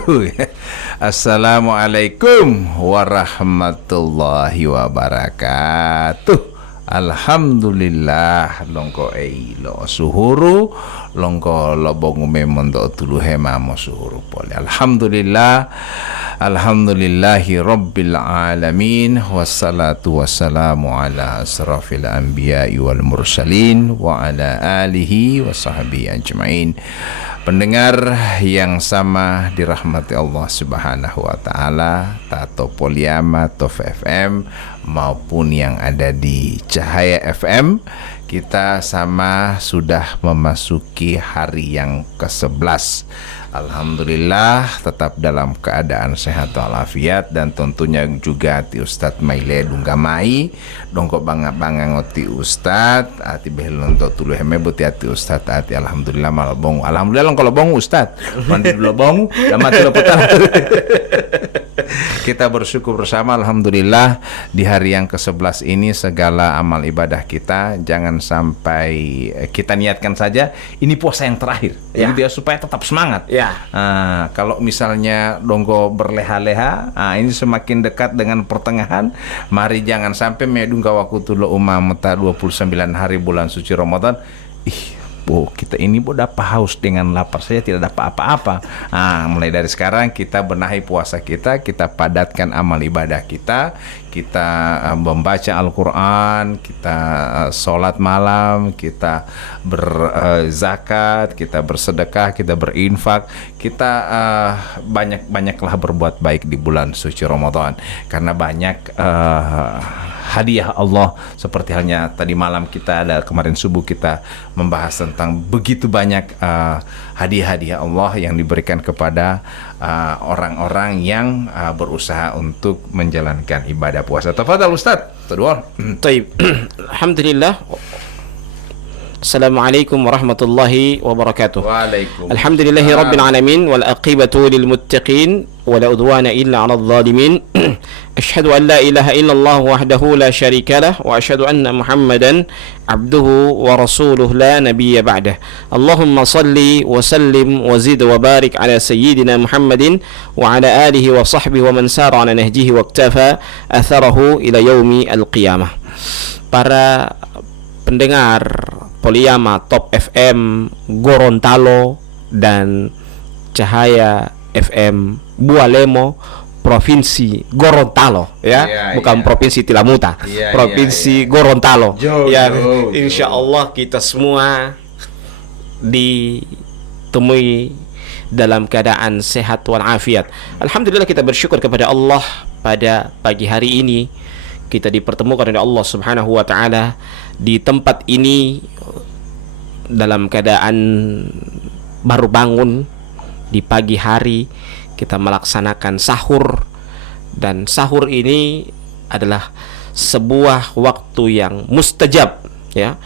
wabarakatuh. Assalamualaikum warahmatullahi wabarakatuh. Alhamdulillah longko lo suhuru longko lobong memon do tulu hema mo suhuru pole. Alhamdulillahi rabbil alamin, wassalatu wassalamu ala asrafil anbiya'i wal mursalin wa ala alihi wa sahbihi ajma'in. Pendengar yang sama dirahmati Allah Subhanahu wa taala, Tato Poliama, Tof FM maupun yang ada di Cahaya FM, kita sama sudah memasuki hari yang ke-11. Alhamdulillah tetap dalam keadaan sehat walafiat, dan tentunya juga ti Ustadz Maile Dunggamai dongko banga ngoti Ustadz ati belon to tulu heme buti ati Ustadz ati alhamdulillah malbong alhamdulillah kalau bong Ustadz mandi dulu bong mati lo putar. Kita bersyukur bersama alhamdulillah di hari yang ke-11 ini segala amal ibadah kita jangan sampai kita niatkan saja ini puasa yang terakhir ya. Jadi dia supaya tetap semangat ya. Kalau misalnya donggo berleha-leha, ini semakin dekat dengan pertengahan, mari jangan sampai medungga waktu tulo umamata 29 hari bulan suci Ramadan. Kita ini dapat haus dengan lapar saja tidak dapat apa-apa. Mulai dari sekarang kita benahi puasa kita padatkan amal ibadah kita membaca Al-Quran, kita sholat malam, kita berzakat, kita bersedekah, kita berinfak, kita banyaklah berbuat baik di bulan suci Ramadan, karena banyak hadiah Allah. Seperti halnya tadi malam kita ada, kemarin subuh kita membahas tentang begitu banyak hadiah-hadiah Allah yang diberikan kepada orang-orang yang berusaha untuk menjalankan ibadah puasa. Tafadhal Ustaz. Baik. Alhamdulillah. Assalamualaikum warahmatullahi wabarakatuh. Waalaikumsalam. Alhamdulillahi rabbil alamin wal aqibatu lil muttaqin wala udwana illa 'alal zalimin. Asyhadu an la ilaha illallah wahdahu la syarika lah wa asyhadu anna Muhammadan abduhu wa rasuluhu la nabiyya ba'dah. Allahumma salli wa sallim wa zid wa barik ala sayyidina Muhammadin wa ala alihi wa sahbihi wa man sara ala nahjihi wa iktafa atharahu ila yaumi al-qiyamah. Para pendengar Poliama, Top FM, Gorontalo, dan Cahaya FM Bualemo, Provinsi Gorontalo ya, bukan Provinsi Tilamuta, Provinsi Gorontalo. Insya Allah kita semua ditemui dalam keadaan sehat walafiat. Alhamdulillah kita bersyukur kepada Allah pada pagi hari ini kita dipertemukan oleh Allah Subhanahu wa taala di tempat ini dalam keadaan baru bangun di pagi hari. Kita melaksanakan sahur, dan sahur ini adalah sebuah waktu yang mustajab ya,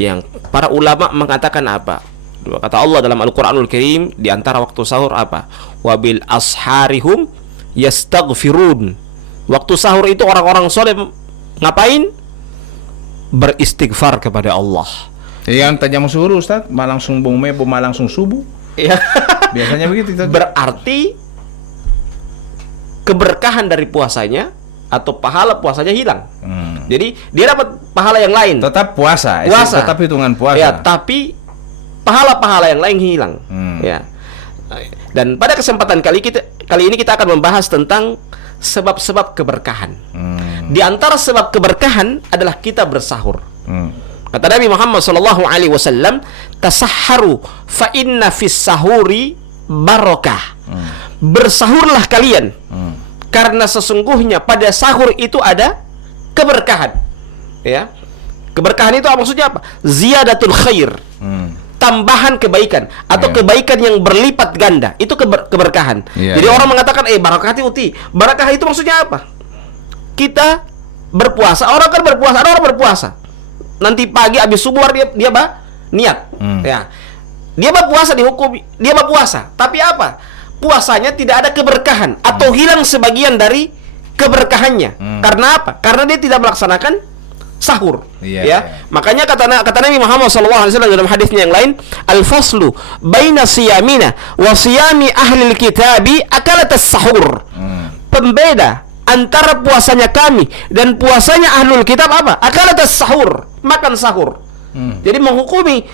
yang para ulama mengatakan apa? Kata Allah dalam Al-Qur'anul Karim, di antara waktu sahur apa? Wabil asharihum yastaghfirun. Waktu sahur itu orang-orang soleh ngapain? Beristighfar kepada Allah. Yang tanya mau suruh Ustaz, malangsung bungme, malangsung subuh. Ya. Biasanya begitu. Berarti keberkahan dari puasanya atau pahala puasanya hilang. Jadi dia dapat pahala yang lain. Tetap puasa. Tetap hitungan puasa. Ya, tapi pahala-pahala yang lain hilang. Ya. Dan pada kesempatan kali ini kita akan membahas tentang sebab-sebab keberkahan. Di antara sebab keberkahan adalah kita bersahur. Kata Nabi Muhammad SAW, tasahharu fa inna fis sahuri barakah. Bersahurlah kalian, karena sesungguhnya pada sahur itu ada keberkahan. Ya, keberkahan itu maksudnya apa? Ziyadatul khair, tambahan kebaikan atau kebaikan yang berlipat ganda, itu keberkahan. Jadi orang mengatakan barakah itu barakah itu maksudnya apa? Kita berpuasa, orang kan berpuasa, ada orang berpuasa. Nanti pagi habis subuh dia niat. Ya. Dia berpuasa dihukum, dia berpuasa. Tapi apa? Puasanya tidak ada keberkahan atau hilang sebagian dari keberkahannya. Karena apa? Karena dia tidak melaksanakan sahur. Iya, Ya. Makanya kata Nabi Muhammad SAW dalam hadisnya yang lain, al-faslu baina siyamina wa siyami ahli kitabi akalatas sahur. Pembeda antara puasanya kami dan puasanya ahlul kitab apa? Akalatas sahur, makan sahur. Jadi menghukumi.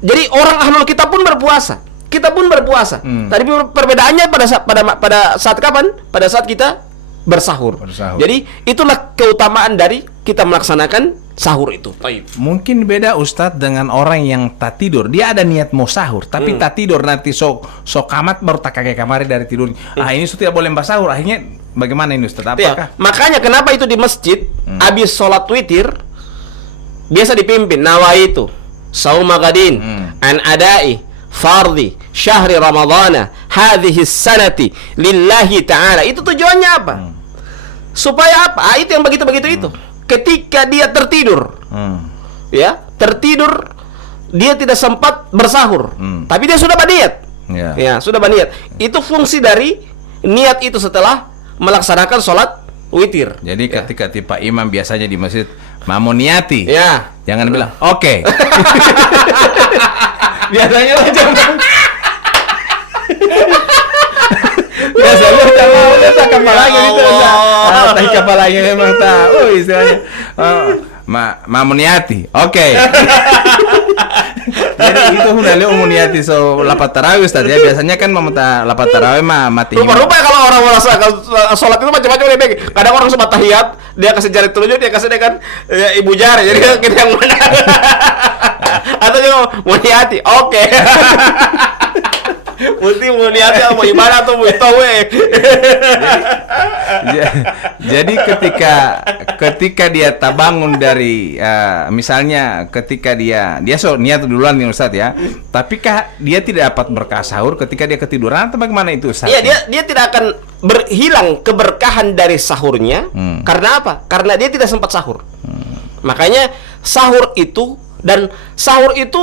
Jadi orang ahlul kitab pun berpuasa, kita pun berpuasa. Tapi perbedaannya pada saat kapan? Pada saat kita bersahur. Jadi itulah keutamaan dari kita melaksanakan sahur itu. Mungkin beda Ustadz dengan orang yang tak tidur. Dia ada niat mau sahur, tapi tak tidur, nanti sok kamat baru tak kaget kamari dari tidur. Ini sudah tidak boleh sahur. Akhirnya bagaimana ini Ustadz? Apakah? Ya, makanya kenapa itu di masjid habis sholat witir biasa dipimpin nawaitu sauma gadin an adai fardhi syahri ramadhana hadhihi sanati lillahi ta'ala. Itu tujuannya apa? Supaya apa? Itu yang begitu-begitu itu. Ketika dia tertidur, ya tertidur, dia tidak sempat bersahur, tapi dia sudah berniat, ya sudah berniat. Itu fungsi dari niat itu setelah melaksanakan sholat witir. Jadi ketika tipe imam biasanya di masjid mau niati, ya jangan bilang oke. Biasanya jangan. Biasanya udah kepalanya gitu, tahi kepalanya memang tahu istilahnya. Mau niati, oke. Jadi itu udah mau niati so lapat tarawih Ustaz ya. Biasanya kan mau lapat tarawih mati. Rupa-rupa kalau orang merasa sholat itu macam-macam dia. Kadang orang sholat tahiyat, dia kasih jari telunjuk, dia kasih dia kan ibu jari. Jadi kita yang mana? Atau dia mau niati, oke. Mesti mau niatnya mau ibadah atau mau tahu. Jadi ketika dia tak bangun dari misalnya ketika dia so niat duluan nih Ustaz ya, tapi kah dia tidak dapat berkah sahur ketika dia ketiduran atau bagaimana itu Ustaz? Iya, dia tidak akan berhilang keberkahan dari sahurnya. Karena apa? Karena dia tidak sempat sahur. Makanya sahur itu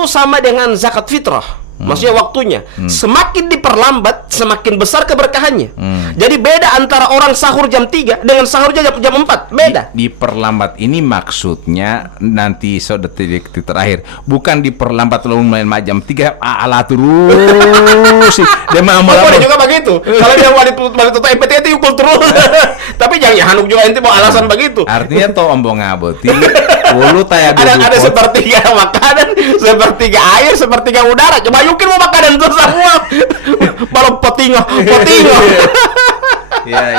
sama dengan zakat fitrah. Maksudnya waktunya semakin diperlambat semakin besar keberkahannya. Jadi beda antara orang sahur jam 3 dengan sahur jam 4. Beda. Diperlambat ini maksudnya nanti detik terakhir, bukan diperlambat lalu main jam 3 ala terus. Dia mau boleh juga begitu. Kalau dia mau tutup MPT itu ukul terus. Tapi jangan hanuk juga ente mau alasan begitu. Artinya toh ombong ngaboti bulu taya ada sepertiga makanan, sepertiga air, sepertiga udara. Coba yukin mau makanan itu semua. Malah potingo. Ya.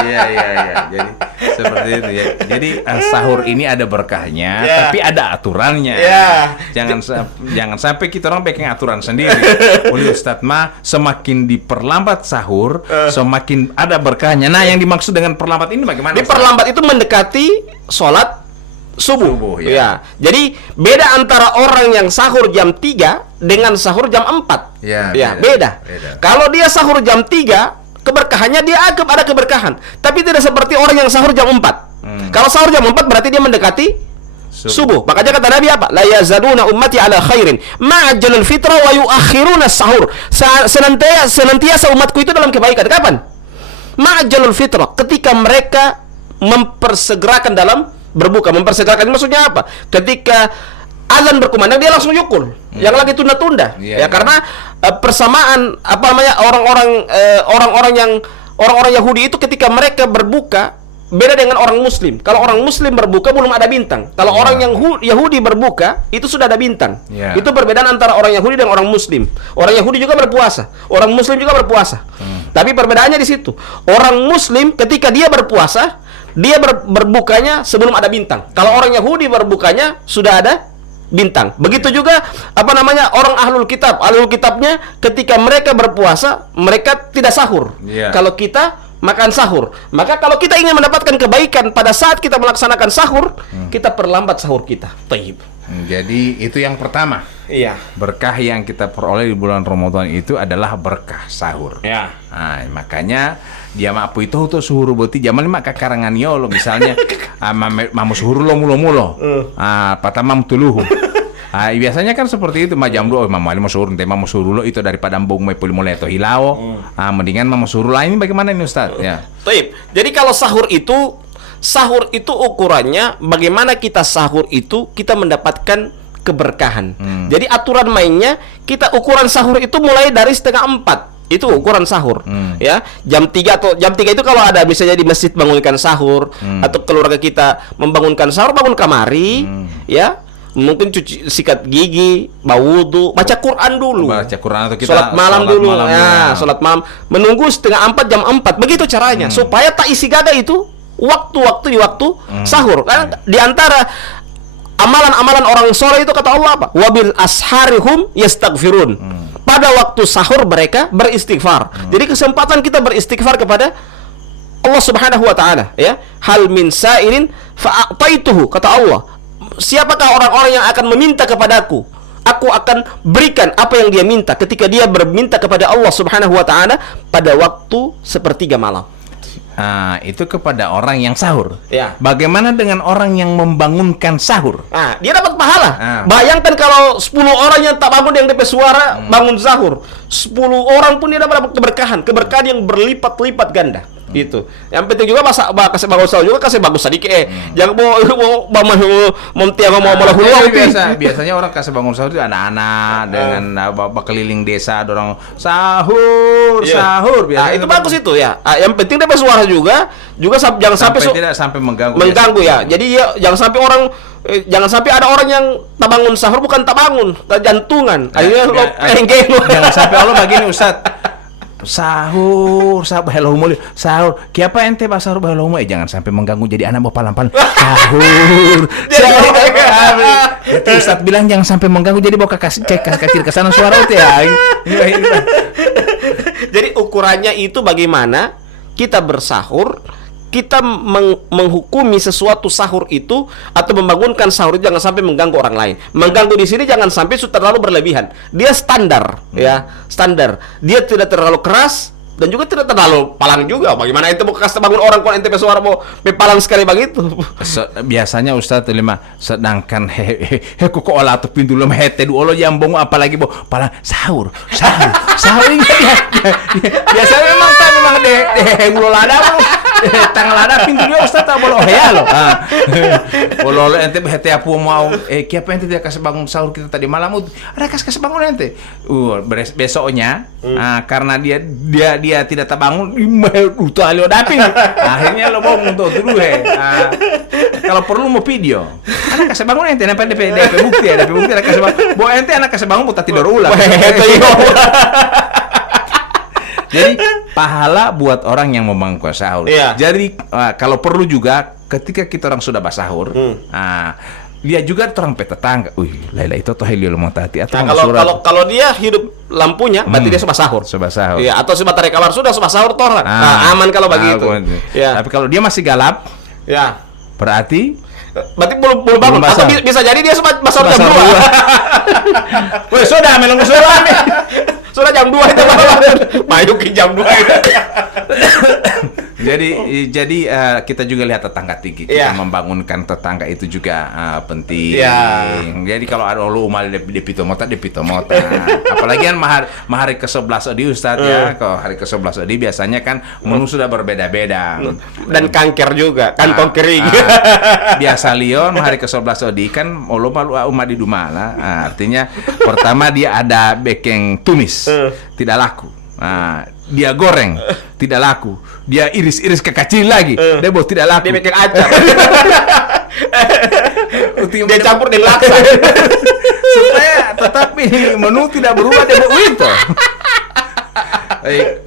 Jadi seperti itu ya. Jadi sahur ini ada berkahnya, tapi ada aturannya. Jangan sampai kita orang bikin aturan sendiri. Oleh Ustadz semakin diperlambat sahur, semakin ada berkahnya. Nah, yang dimaksud dengan perlambat ini bagaimana? Diperlambat itu mendekati sholat subuh. Ya. Jadi beda antara orang yang sahur jam 3 dengan sahur jam 4. Beda. Kalau dia sahur jam 3, keberkahannya dia ada keberkahan, tapi tidak seperti orang yang sahur jam 4. Kalau sahur jam 4 berarti dia mendekati subuh. Makanya kata Nabi apa? La yazaduna ummati ala khairin ma'ajjalul fitra wa yuakhiruna sahur. Senantiasa umatku itu dalam kebaikan. Kapan? Ma'ajjalul fitra, ketika mereka mempersegerakan dalam berbuka. Mempersegerakan maksudnya apa? Ketika azan berkumandang dia langsung yukul. Yang lagi tunda-tunda. Karena persamaan orang-orang Yahudi itu ketika mereka berbuka beda dengan orang Muslim. Kalau orang Muslim berbuka belum ada bintang. Kalau orang yang Yahudi berbuka itu sudah ada bintang. Itu perbedaan antara orang Yahudi dan orang Muslim. Orang Yahudi juga berpuasa, orang Muslim juga berpuasa. Tapi perbedaannya di situ. Orang Muslim ketika dia berpuasa, dia berbukanya sebelum ada bintang. Kalau orang Yahudi berbukanya sudah ada bintang. Begitu juga orang ahlul kitabnya ketika mereka berpuasa mereka tidak sahur. Kalau kita makan sahur. Maka kalau kita ingin mendapatkan kebaikan pada saat kita melaksanakan sahur, kita perlambat sahur kita. Taib. Jadi itu yang pertama. Berkah yang kita peroleh di bulan Ramadan itu adalah berkah sahur. Nah, makanya dia mampu itu tuh suhuru boti zaman lima kakarangan lo misalnya mamu suhuru lo mulo patamam tuluhu. Biasanya kan seperti itu jam 2 mama mau suhuru nanti mau suhuru lo itu daripada mbong mai puli mulai to hilao. Mendingan mau suhuru lain bagaimana ini Ustaz? Taib. Jadi kalau sahur itu sahur itu ukurannya bagaimana kita sahur itu kita mendapatkan keberkahan. Jadi aturan mainnya kita ukuran sahur itu mulai dari 3:30. Itu ukuran sahur. Ya, jam 3 atau jam 3 itu kalau ada misalnya di masjid bangunkan sahur atau keluarga kita membangunkan sahur, bangun kamari, ya. Mungkin cuci, sikat gigi, wudu, baca Quran dulu. Baca Quran atau kita sholat malam dulu. Sholat malam. Menunggu 3:30 jam 4. Begitu caranya supaya tak isi gada itu waktu-waktu di waktu sahur. Karena di antara amalan-amalan orang soleh itu kata Allah apa? Wabil asharihum yastaghfirun. Pada waktu sahur mereka beristighfar. Jadi kesempatan kita beristighfar kepada Allah Subhanahu wa taala, ya. Hal min sa'ilin fa'ataituhu, kata Allah. Siapakah orang-orang yang akan meminta kepadaku? Aku akan berikan apa yang dia minta ketika dia berminta kepada Allah Subhanahu wa taala pada waktu 1/3 malam. Itu kepada orang yang sahur. Ya. Bagaimana dengan orang yang membangunkan sahur? Dia dapat pahala. Bayangkan kalau 10 orang yang tak bangun yang DP suara bangun sahur, 10 orang pun dia dapat keberkahan yang berlipat-lipat ganda. Gitu. Yang penting juga kasih bagus juga kasih bagus sedikit. Jangan mau biasanya orang kasih bangun sahur itu anak-anak dengan keliling desa dorong sahur. Itu bagus itu ya. Yang penting dapat suara juga jangan sampai tidak sampai mengganggu ya. Jadi jangan sampai ada orang yang tak bangun sahur bukan tak bangun, jantungan. Akhirnya jangan sampai Allah begini Ustaz. Sahur hello muli sahur kiapa ente bahasa sahur hello muli jangan sampai mengganggu jadi anak bawa palan sahur. Itu Ustaz bilang jangan sampai mengganggu jadi bawa kecil ke sana suara itu ya. Jadi ukurannya itu bagaimana kita bersahur, kita menghukumi sesuatu sahur itu atau membangunkan sahur itu jangan sampai mengganggu orang lain. Mengganggu di sini jangan sampai terlalu berlebihan. Dia standar, ya, standar. Dia tidak terlalu keras dan juga tidak terlalu palang juga. Bagaimana ente mau kasih bangun orang kalau ente suara mau palang sekali begitu? Biasanya Ustaz lima sedangkan kok olah atau pintu lem hete dulu jambong apalagi bo palang sahur ini biasanya memang deh ngulo lada tang lada pintu dia Ustaz tak boleh ya lo. Boleh ente hete apa mau kiapa ente dia kasih bangun sahur kita tadi malam ada kasih bangun ente. Besoknya karena dia tidak terbangun itu alio daping akhirnya lo bangun tuh dulu kalau perlu mau video anak kasih bangun ente nampak DP bukti ada kasih bangun bawa ente anak kasih bangun buta tidur ulang. Jadi pahala buat orang yang membangun sahur. Jadi kalau perlu juga ketika kita orang sudah basahur dia juga terang tetangga. Laila itu toh helio mau tati atau kalau dia hidup lampunya berarti dia sahur. Iya, atau baterai kamar sudah sahur toh. Aman kalau begitu. Ya. Tapi kalau dia masih galap, ya. Berarti belum bangun atau bisa jadi dia sahur jam 2. Sudah menunggu sudah nih. Sudah jam 2 itu mayuki jam 2 itu. Jadi kita juga lihat tetangga tinggi. Kita membangunkan tetangga itu juga penting. Jadi kalau ada umal di pitomota. Apalagi kan hari ke-11 di Ustaz ya. Kalau hari ke-11 di biasanya kan menu sudah berbeda-beda. Dan kanker juga, kantong kering. Biasa Leon hari ke-11 di kan umat di Dumala. Artinya pertama dia ada bekeng tumis, tidak laku. Dia goreng, tidak laku. Dia iris-iris kekacil lagi, dia bos tidak laku. Dia bikin acar. Dia campur dengan laksa. Supaya tetapi menu tidak berubah dia itu. Baik,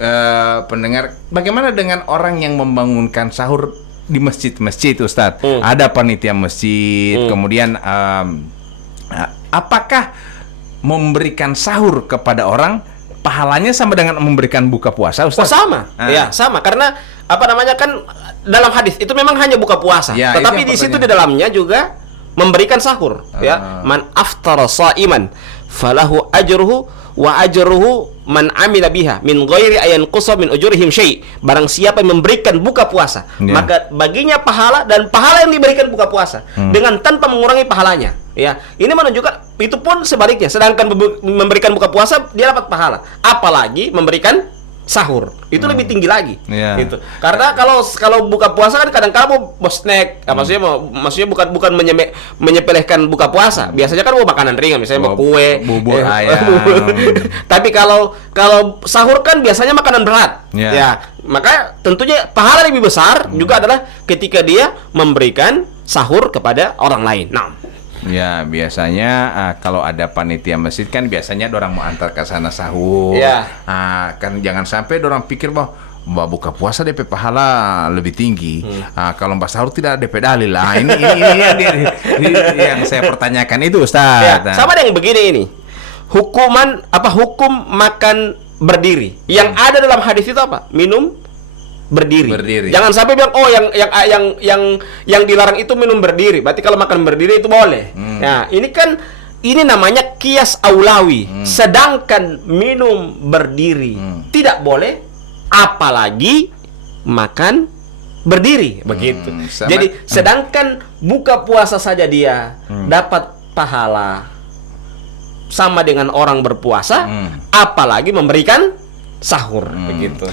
pendengar, bagaimana dengan orang yang membangunkan sahur di masjid Ustadz? Ada panitia masjid, kemudian apakah memberikan sahur kepada orang pahalanya sama dengan memberikan buka puasa Ustaz? Sama. Ya, sama karena kan dalam hadis itu memang hanya buka puasa. Tetapi di situ di dalamnya juga memberikan sahur, ya. Man aftara shaiman falahu ajruhu wa ajruhu man amila biha min ghairi ayan qusa min ujurihim syai. Barang siapa yang memberikan buka puasa, maka baginya pahala dan pahala yang diberikan buka puasa dengan tanpa mengurangi pahalanya. Ya, ini menunjukkan itu pun sebaliknya. Sedangkan memberikan buka puasa dia dapat pahala, apalagi memberikan sahur itu lebih tinggi lagi. Iya. Gitu. Karena kalau buka puasa kan kadang-kadang mau snack, maksudnya bukan menyepelekan buka puasa. Biasanya kan mau makanan ringan, misalnya mau kue, bubur ayam. Tapi kalau sahur kan biasanya makanan berat. Iya. Ya, maka tentunya pahala lebih besar juga adalah ketika dia memberikan sahur kepada orang lain. Nah, Ya, biasanya kalau ada panitia masjid kan biasanya orang mau antar ke sana sahur. Iya. Kan jangan sampai orang pikir bahwa Mbak buka puasa DP pahala lebih tinggi. Kalau Mbak sahur tidak DP dalil lah. Ini yang saya pertanyakan itu, Ustaz. ya, sama dengan begini ini. Hukum makan berdiri. Yang ada dalam hadis itu apa? Minum berdiri. Jangan sampai bilang yang dilarang itu minum berdiri. Berarti kalau makan berdiri itu boleh. Nah, ini namanya kias aulawi. Sedangkan minum berdiri tidak boleh, apalagi makan berdiri, begitu. Jadi sedangkan buka puasa saja dia dapat pahala sama dengan orang berpuasa, apalagi memberikan sahur, begitu.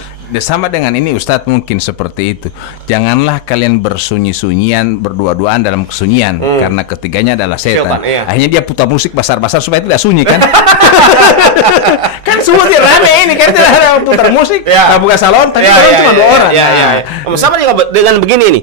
Sama dengan ini Ustadz, mungkin seperti itu. Janganlah kalian bersunyi-sunyian, berdua-duaan dalam kesunyian, karena ketiganya adalah setan. Iya. Akhirnya dia putar musik basar-basar supaya tidak sunyi kan? Kan semua dia rame ini kan, tidak ada putar musik. Nah, buka salon, tapi cuma 2 orang. Sama juga dengan begini nih.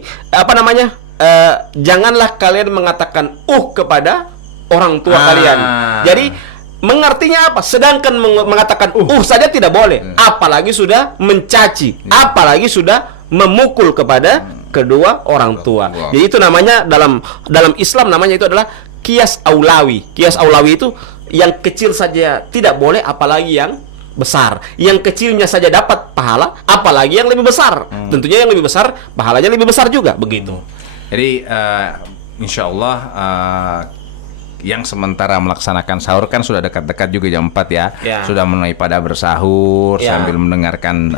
Janganlah kalian mengatakan kepada orang tua kalian. Jadi mengertinya apa? Sedangkan mengatakan saja tidak boleh, apalagi sudah mencaci, apalagi sudah memukul kepada kedua orang tua. Jadi itu namanya dalam Islam namanya itu adalah kias aulawi. Kias aulawi itu yang kecil saja tidak boleh, apalagi yang besar. Yang kecilnya saja dapat pahala, apalagi yang lebih besar. Tentunya yang lebih besar pahalanya lebih besar juga, begitu. Jadi insya Allah yang sementara melaksanakan sahur kan sudah dekat-dekat juga jam 4 ya. Sudah mulai pada bersahur sambil mendengarkan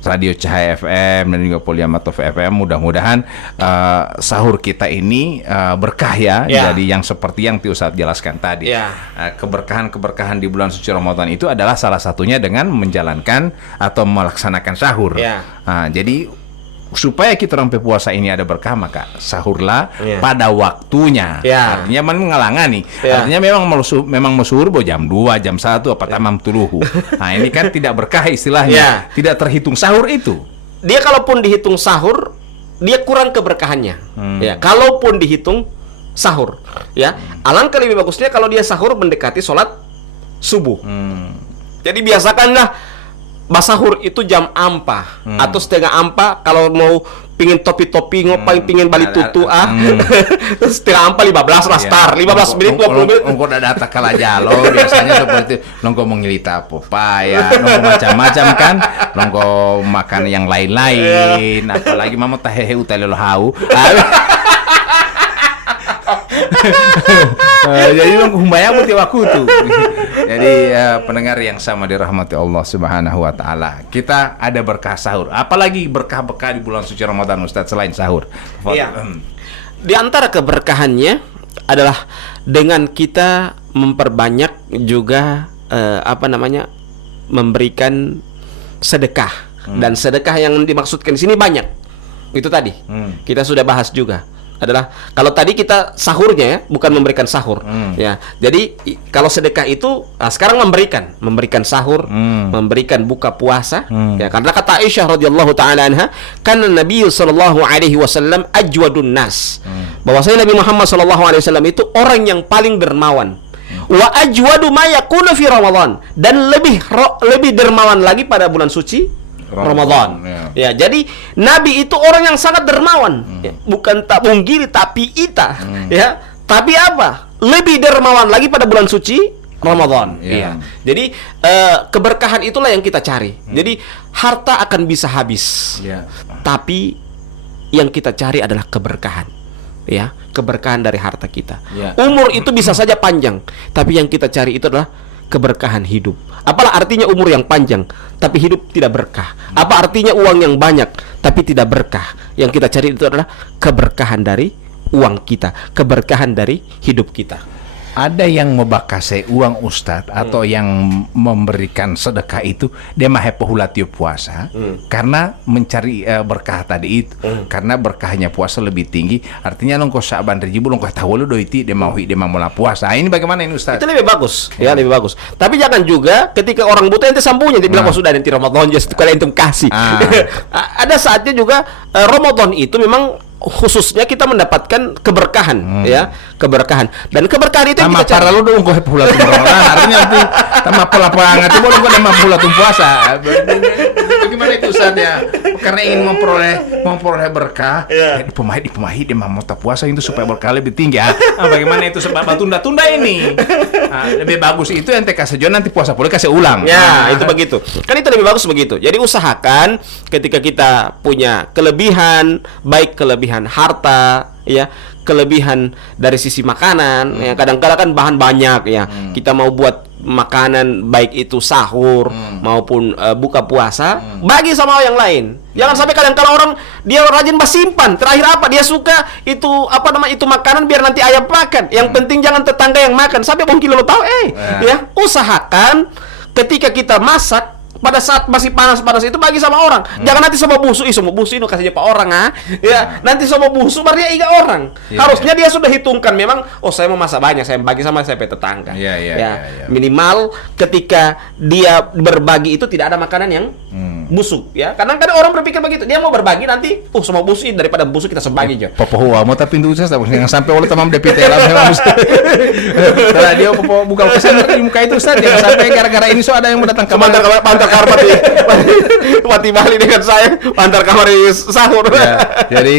radio Cahaya FM dan juga Poliamatov FM. Mudah-mudahan sahur kita ini berkah ya. Jadi yang seperti yang Ustaz jelaskan tadi. Keberkahan-keberkahan di bulan suci Ramadan itu adalah salah satunya dengan menjalankan atau melaksanakan sahur. Jadi supaya kita sampai puasa ini ada berkah, maka sahurlah pada waktunya. Artinya mengalangani. Artinya memang suhur jam 2, jam 1 apa tamam tuluhu. Nah, ini kan tidak berkah istilahnya. Tidak terhitung sahur itu. Dia kalaupun dihitung sahur, dia kurang keberkahannya. Kalaupun dihitung sahur, alangkah lebih bagusnya kalau dia sahur mendekati sholat subuh. Jadi biasakanlah basahur itu jam ampa atau setengah ampa. Kalau mau pingin topi-topi pingin balik tutu terus setengah ampa 15 lah start 15 menit 20 menit. Engkau udah datang kalah jalo biasanya seperti nongko mengilita popaya, nongko macam-macam kan, nongko makan yang lain-lain, apalagi mama tahehe utalelo hau. Jadi humbaya putih wakutu. Jadi pendengar yang sama dirahmati Allah Subhanahu wa taala, kita ada berkah sahur. Apalagi berkah-berkah di bulan suci Ramadan, Ustaz, selain sahur. Di antara keberkahannya adalah dengan kita memperbanyak juga memberikan sedekah. Dan sedekah yang dimaksudkan di sini banyak. Itu tadi. Kita sudah bahas juga. Adalah kalau tadi kita sahurnya bukan memberikan sahur jadi kalau sedekah itu sekarang memberikan sahur, memberikan buka puasa karena kata Aisyah radhiyallahu taala anha, kan Nabi sallallahu alaihi wasallam ajwadun nas, bahwasanya Nabi Muhammad sallallahu alaihi wasallam itu orang yang paling dermawan, wa ajwadu ma yakunu fi Ramadan, dan lebih dermawan lagi pada bulan suci Ramadan. Jadi Nabi itu orang yang sangat dermawan. Bukan tak punggiri tapi ita. Tapi apa? Lebih dermawan lagi pada bulan suci Ramadan. Jadi keberkahan itulah yang kita cari. Jadi harta akan bisa habis. Tapi yang kita cari adalah keberkahan. Keberkahan dari harta kita. Umur itu bisa saja panjang, tapi yang kita cari itu adalah keberkahan hidup. Apalah artinya umur yang panjang tapi hidup tidak berkah? Apa artinya uang yang banyak tapi tidak berkah? Yang kita cari itu adalah keberkahan dari uang kita, keberkahan dari hidup kita. Ada yang membakase uang Ustadz atau yang memberikan sedekah itu dia mah hula tiup puasa karena mencari berkah tadi itu. Karena berkahnya puasa lebih tinggi. Artinya longko Sa'ban ribu longko tawulu doiti dia mau mula puasa. Ini bagaimana ini Ustadz? Itu lebih bagus, ya lebih bagus. Tapi jangan juga ketika orang buta ente sambungnya dia bilang sudah nanti Ramadan just kalian itu kasih. Ada saatnya juga Ramadan itu memang khususnya kita mendapatkan keberkahan, ya keberkahan, dan keberkahan itu yang kita cari. Para lu dong kau pula Ramadan artinya itu tama pola pangat itu boleh kau pula puasa. Bagaimana itu Ustaz ya? Karena ingin memperoleh berkah, di pemahi dia mau puasa itu supaya berkah lebih tinggi. Bagaimana itu sebab tunda-tunda ini? Lebih bagus itu yang TK saja nanti puasa boleh kasih ulang. Ya, itu begitu. Kan itu lebih bagus begitu. Jadi usahakan ketika kita punya kelebihan, baik kelebihan harta, ya, kelebihan dari sisi makanan, ya kadang-kadang kan bahan banyak ya. Kita mau buat makanan baik itu sahur maupun buka puasa, bagi sama yang lain. Jangan sampai kadang-kadang orang dia rajin simpan. Terakhir apa? Dia suka itu itu makanan biar nanti ayam makan. Yang penting jangan tetangga yang makan. Sampai mungkin lo tahu ya, usahakan ketika kita masak pada saat masih panas-panas itu bagi sama orang. Jangan nanti sama busu, semua busu ini kasih pak orang ya. Nanti sama busu baru dia 3 orang. Harusnya dia sudah hitungkan memang saya mau masak banyak, saya bagi sama saya tetangga. Minimal ketika dia berbagi itu tidak ada makanan yang busuk ya. Kadang-kadang orang berpikir begitu. Dia mau berbagi nanti sama busu daripada busuk kita sebagi aja. Popo mau tapi pintu Ustaz jangan sampai oleh tamam DPT lah memang Ustaz. Kalau dia popo buka pesan di muka itu Ustaz jangan sampai gara-gara ini ada yang mendatang ke kamar mati balik dengan saya antar kamar sahur. Jadi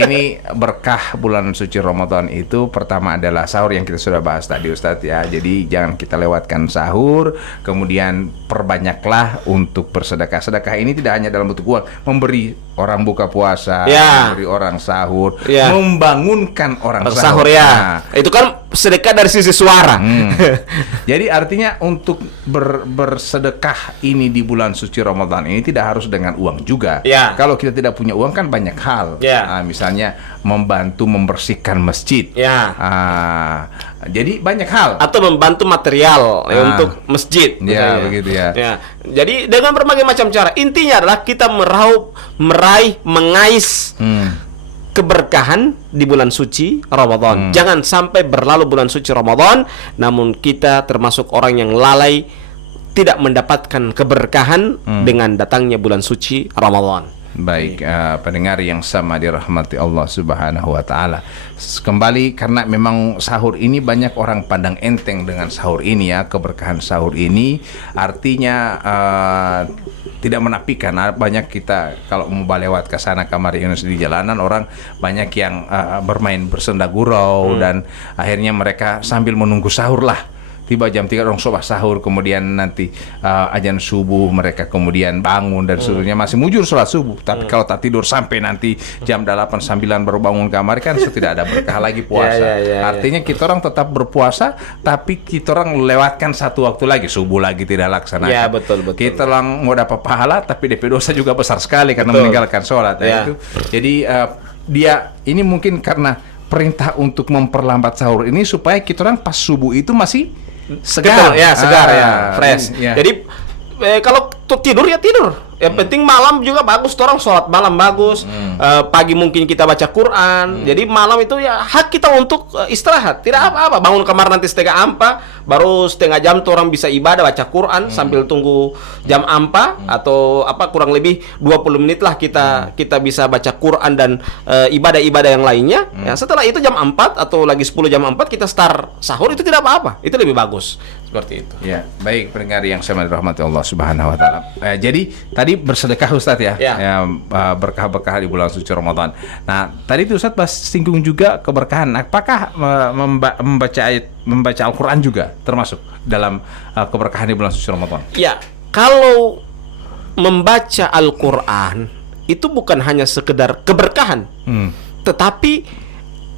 ini berkah bulan suci Ramadan itu pertama adalah sahur yang kita sudah bahas tadi Ustadz ya. Jadi jangan kita lewatkan sahur, kemudian perbanyaklah untuk bersedekah. Sedekah ini tidak hanya dalam bentuk uang, memberi orang buka puasa, memberi orang sahur, membangunkan orang sahur. Itu kan sedekah dari sisi suara. Jadi artinya untuk bersedekah ini di bulan suci Ramadan ini tidak harus dengan uang juga. Kalau kita tidak punya uang kan banyak hal. Misalnya membantu membersihkan masjid. Jadi banyak hal. Atau membantu material untuk masjid. Begitu ya. Jadi dengan berbagai macam cara. Intinya adalah kita meraih, mengais keberkahan di bulan suci Ramadan. Jangan sampai berlalu bulan suci Ramadan namun kita termasuk orang yang lalai, tidak mendapatkan keberkahan dengan datangnya bulan suci Ramadan. Baik, pendengar yang sama dirahmati Allah Subhanahu wa taala. Kembali karena memang sahur ini banyak orang pandang enteng dengan sahur ini ya, keberkahan sahur ini artinya tidak menafikan. Banyak kita kalau mau lewat ke sana kamar Yunus di jalanan orang banyak yang bermain bersenda gurau dan akhirnya mereka sambil menunggu sahur lah. Tiba jam 3 orang sobah sahur, kemudian nanti azan subuh mereka kemudian bangun dan seterusnya masih mujur sholat subuh. Tapi kalau tak tidur sampai nanti jam 8, 9 baru bangun kamar kan tidak ada berkah lagi puasa. Artinya kita orang tetap berpuasa tapi kita orang lewatkan satu waktu lagi, subuh lagi tidak laksanakan. Betul. Kita orang mau dapat pahala tapi DP dosa juga besar sekali karena meninggalkan sholat. Itu. Jadi dia ini mungkin karena perintah untuk memperlambat sahur ini supaya kita orang pas subuh itu masih segar, fresh. Jadi kalau tidur ya tidur. Yang penting malam juga bagus, orang sholat malam bagus. Pagi mungkin kita baca Quran. Jadi malam itu ya hak kita untuk istirahat. Tidak apa-apa. Bangun kamar nanti setengah ampa, baru setengah jam tuh orang bisa ibadah baca Quran sambil tunggu jam ampa atau kurang lebih 20 menit lah kita bisa baca Quran dan ibadah-ibadah yang lainnya. Ya, setelah itu jam 4 atau lagi 10 jam 4 kita start sahur itu tidak apa-apa. Itu lebih bagus. Seperti itu. Ya, baik pendengar yang saya dirahmati Allah Subhanahu wa taala. Jadi tadi bersedekah Ustadz ya, berkah-berkah di bulan suci Ramadan. Nah, tadi itu Ustadz singgung juga keberkahan. Apakah membaca Al-Quran juga termasuk dalam keberkahan di bulan suci Ramadan? Ya, kalau membaca Al-Quran itu bukan hanya sekedar keberkahan, tetapi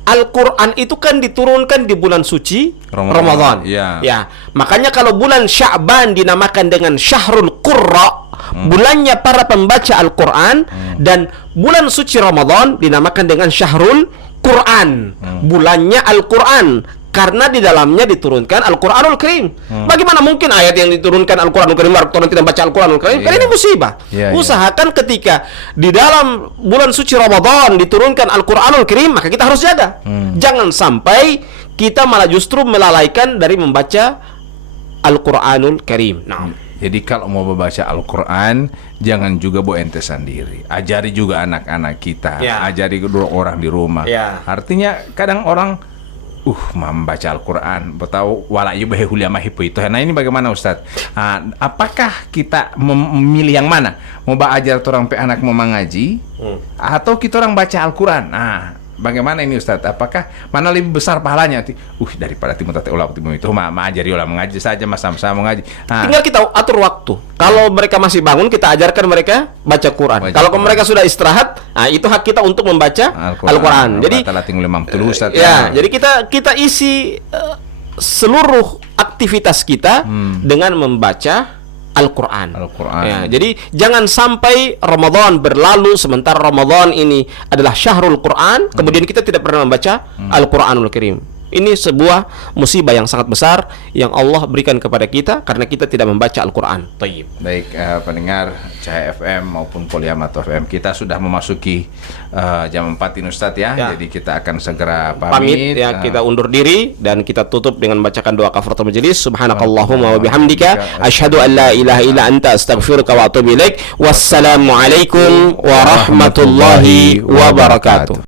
Al-Quran itu kan diturunkan di bulan suci Ramadan. Ya, makanya kalau bulan Sya'ban dinamakan dengan Syahrul Qurra, bulannya para pembaca Al-Quran, dan bulan suci Ramadan dinamakan dengan Syahrul Quran, bulannya Al-Quran. Karena di dalamnya diturunkan Al-Quranul Karim. Bagaimana mungkin ayat yang diturunkan Al-Quranul Karim orang tidak baca Al-Quranul Karim? Karena ini musibah. Usahakan ketika di dalam bulan suci Ramadan diturunkan Al-Quranul Karim, maka kita harus jaga. Jangan sampai kita malah justru melalaikan dari membaca Al-Quranul Karim. Nah, jadi kalau mau membaca Al-Quran, jangan juga bawa ente sendiri. Ajari juga anak-anak kita, ajari kedua orang di rumah. Artinya kadang orang membaca Al-Quran, bertahu wala yubahi huliama hipu itu. Nah ini bagaimana Ustadz? Apakah kita memilih yang mana? Mau ajar orang pe anak mau mengaji, atau kita orang baca Al-Quran? Nah, bagaimana ini Ustadz? Apakah mana lebih besar pahalanya? Daripada timu tata ulah timu itu ajari ulah mengaji saja, mas sama-sama mengaji. Tinggal kita atur waktu. Kalau mereka masih bangun, kita ajarkan mereka baca Quran. Kalau mereka sudah istirahat, itu hak kita untuk membaca Al-Quran. Jadi jadi kita isi seluruh aktivitas kita dengan membaca Al-Quran. Jadi jangan sampai Ramadan berlalu sementara Ramadan ini adalah syahrul Quran, kemudian kita tidak pernah membaca Al-Quranul Karim. Ini sebuah musibah yang sangat besar yang Allah berikan kepada kita karena kita tidak membaca Al-Quran. Baik, pendengar Cahaya FM maupun Poliamat FM, kita sudah memasuki jam 4 ini Ustadz ya. Jadi kita akan segera pamit ya, kita undur diri dan kita tutup dengan membacakan doa kafaratul majelis. Subhanakallahumma wa bihamdika asyhadu an la ilaha illa anta astaghfiruka wa atubu ilaik. Wassalamualaikum warahmatullahi wabarakatuh.